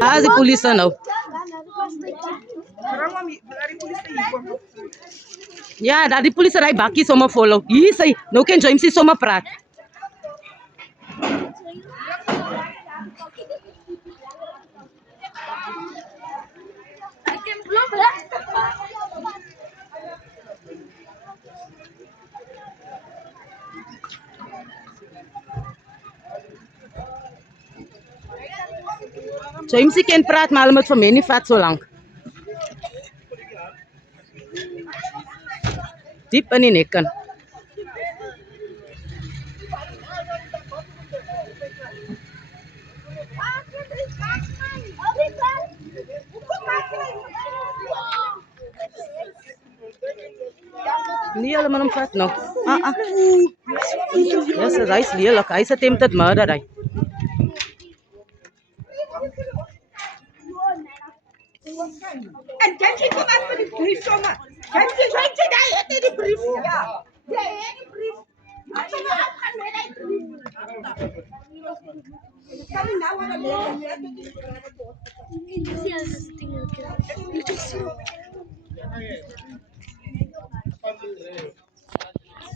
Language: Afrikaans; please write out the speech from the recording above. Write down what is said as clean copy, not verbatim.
Ah, die polisie nou. Ja, daar die polisie ry bakkie sommer follow. Hier sy, nou kan Jamesie sommer praat. Jamesie kan praat, maar hulle moet vir my nie vat so lank. Diep in die nekken. Nee, hulle moet hom vat nou. Yes, hy's lelik. Hy's attempted murder, hy. En Jamesie kom uit met die brief sommer. Jamesie daai het nie die brief. Ja. Jy het die brief. Hy sommer afgaan met die brief. Kan nie nou aan die Zie je als het ding ook.